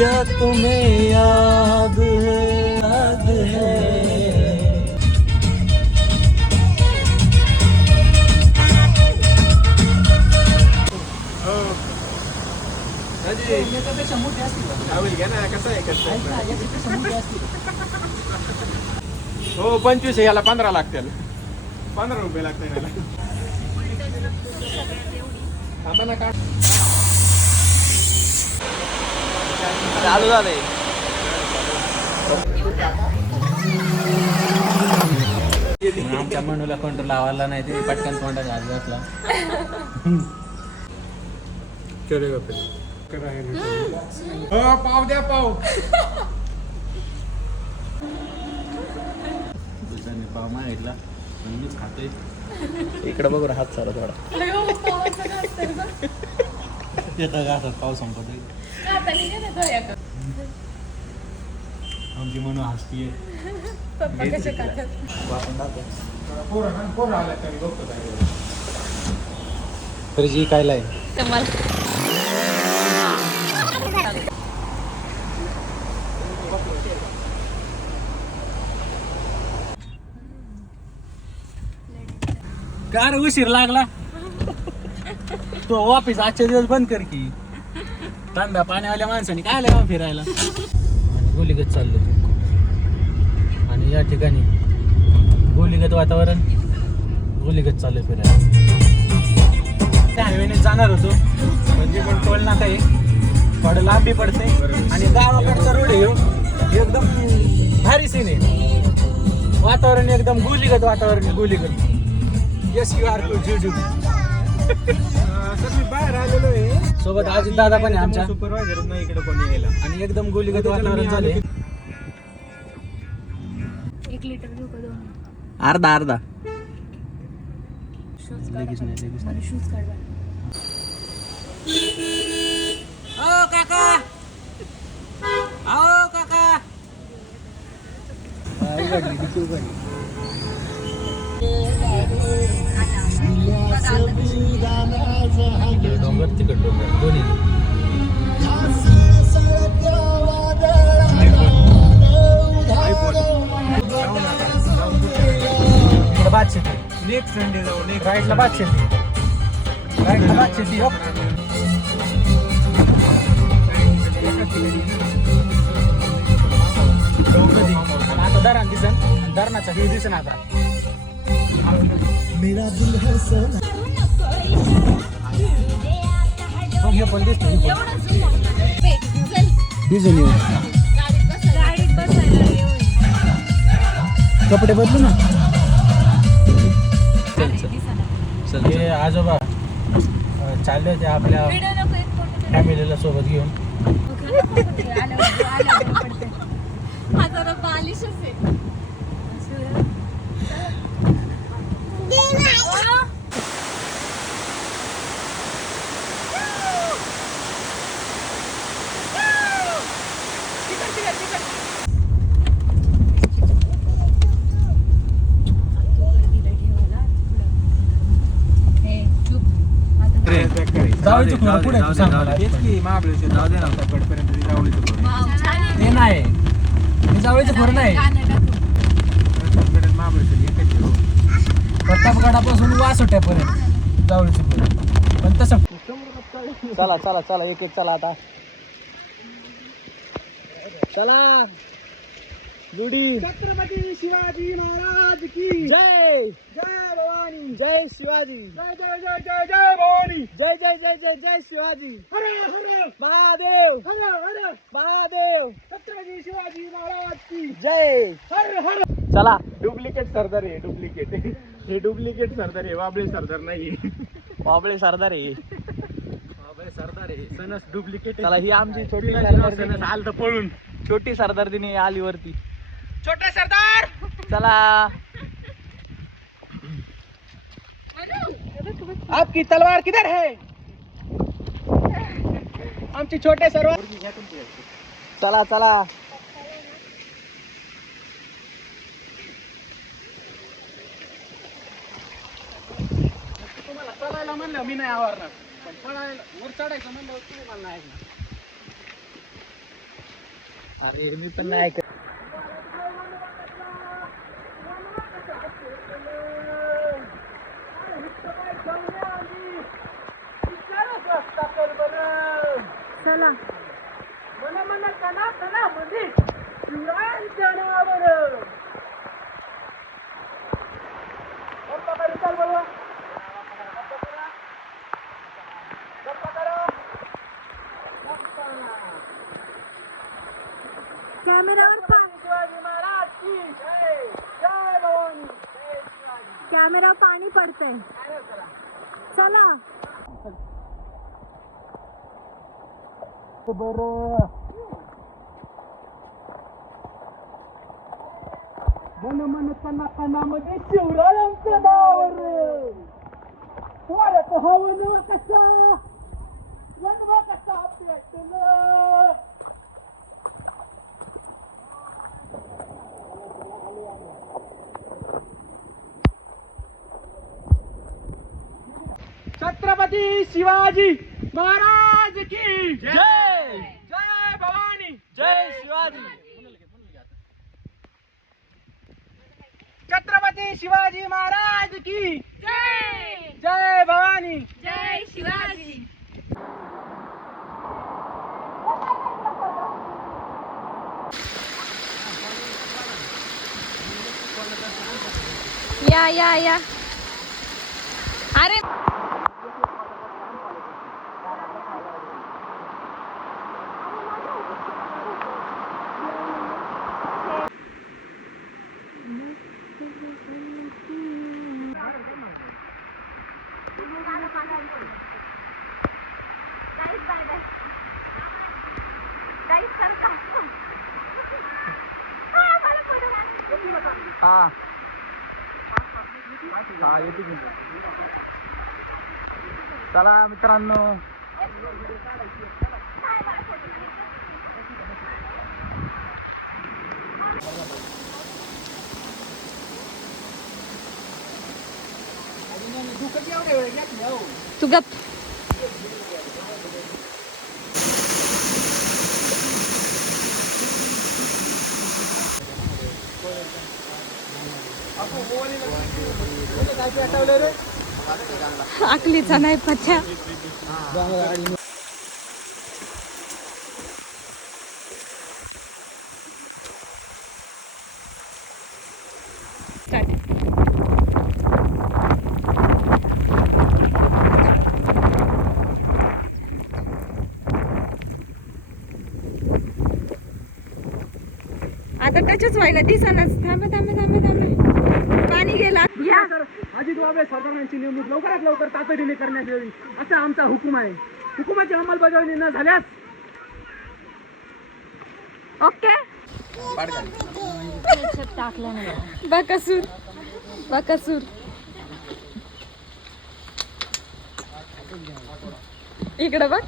क्या तुम्हें याद है याच्यापेक्षा मोठी असतील घ्या ना कसं आहे कसं याच्यापेक्षा मोठी असतील हो 25 आहे, याला 15 लागतील. 15 रुपये लागतील याला. थांबा ना का चालू झालंय. आमच्या मनूला कंट्रोल लावायला नाही ते पटकन तोंडात घाल बसला. पाव द्या पाव. दुसऱ्याने पाव मागितला पण मीच खातोय. इकडे बघू हात सारा थोडा एका घासात पाव संपतोय. आमची म्हणून हसतीये. तर जी काय लाय कार उशीर लागला. तो ऑफिस आजच्या दिवस बंद कर की. तांब्या पाण्यावाल्या माणसाने काय आलं फिरायला आणि गोलीगत चाललो. आणि या ठिकाणी गोलीगत वातावरण, गोलीगत चालू फिरायला. त्या हायवेने जाणार होतो म्हणजे पण टोल नाका आहे, थोडं लांबी पडते आणि गावाकडचा रोड आहे एकदम भारी सीन आहे. वातावरण एकदम गोलीगत वातावरण आहे, गोलीगत. SQR जुजू बाहेर आलेलो आहे सोबत अजित दादा पण आहे आमच्या. सुपरवायझर नाही इकडे कोणी यायला. आणि एकदम गोलीगत वातावरण झाले. 1 लिटर घेऊ का 2? अर्धा अर्धा शूज लगेच नाही, लगेच नाही. शूज काढ. ओ काका, आओ काका. उघडली तिची उघडली. डोंगर तिकड डोंगर दोन्ही. बाद शेती नेक्स्ट संडे जाऊ. नेक्स्ट राईटला बाद शेती, राईटला बाद शेती. आता धरण दिसन, धरणाचा हे दिसन आता. बघ हे पण दिसत दिसून येऊ. गाडीत बसायला येऊ. कपडे बदलू ना. हे आजोबा चालले होते आपल्या फॅमिलीला सोबत घेऊन. हा जरा बालिशच आहे. जावळीचं खोरं पुढे आहे, सांग मला. हेच की महाबळेश्वर जाऊ दे ना कडपर्यंत जावळीचं खोरं. ते नाही, हे जावळीचं खोरं नाही. कडपर्यंत महाबळेश्वर एकच आहे हो. प्रतापगडापासून वासोट्यापर्यंत जावळीचं खोरं. पण तसं चला चला चला एक एक चला आता. चला जुडी. छत्रपती शिवाजी महाराज की जय जय भवानी. जय शिवाजी. जय जय जय जय जय भवानी. जय जय जय जय जय शिवाजी. हर हर महादेव हर हर महादेव. छत्रपती शिवाजी महाराज की जय. हर हर. चला डुप्लिकेट सरदार आहे, डुप्लिकेट. हे डुप्लिकेट सरदार आहे, वाबळे सरदार नाही. बाबळे सरदार आहे. वाबळे सरदार आहे, सनस डुप्लिकेट. चला ही आमची छोटी सनस सरदार आल तर पळून. छोटी सरदार दिनी आली वरती. छोटे सरदार. चला. आपकी तलवार किधर है? आमची छोटे सरदार. चला चला. तुम्हाला चढायला म्हणलं मी नाही आवरणार, पण चढायला वर चढायचं म्हणलं तुम्ही मला नाही ऐकणार. अरे मी पण नाही ऐकत. चला कॅमेरा पाणी पडतंय. चला बरं मन मन कना कनामध्ये शिवरायांचं नाव वाढत हवन कसा वनवा कसा पेटलं. छत्रपती शिवाजी महाराज की जय. जय भवानी. जय शिवाजी. छत्रपती शिवाजी महाराज की जय. जय भवानी. जय शिवाजी. या या या. अरे चला मित्रांनो. तू गप. आकलीचा नाही पच्छा. आता टचच व्हायला दिसनाच. थांबा थांबा थांबा थांबा. पाणी गेला. या अजित बाबे सरदारांची नेमणूक लवकरात लवकर तातडीने करण्यात यावी असा आमचा हुकूम आहे. हुकुमाची अंमलबजावणी न झाल्यास ओके. बकासूर बकासूर इकडं बघ.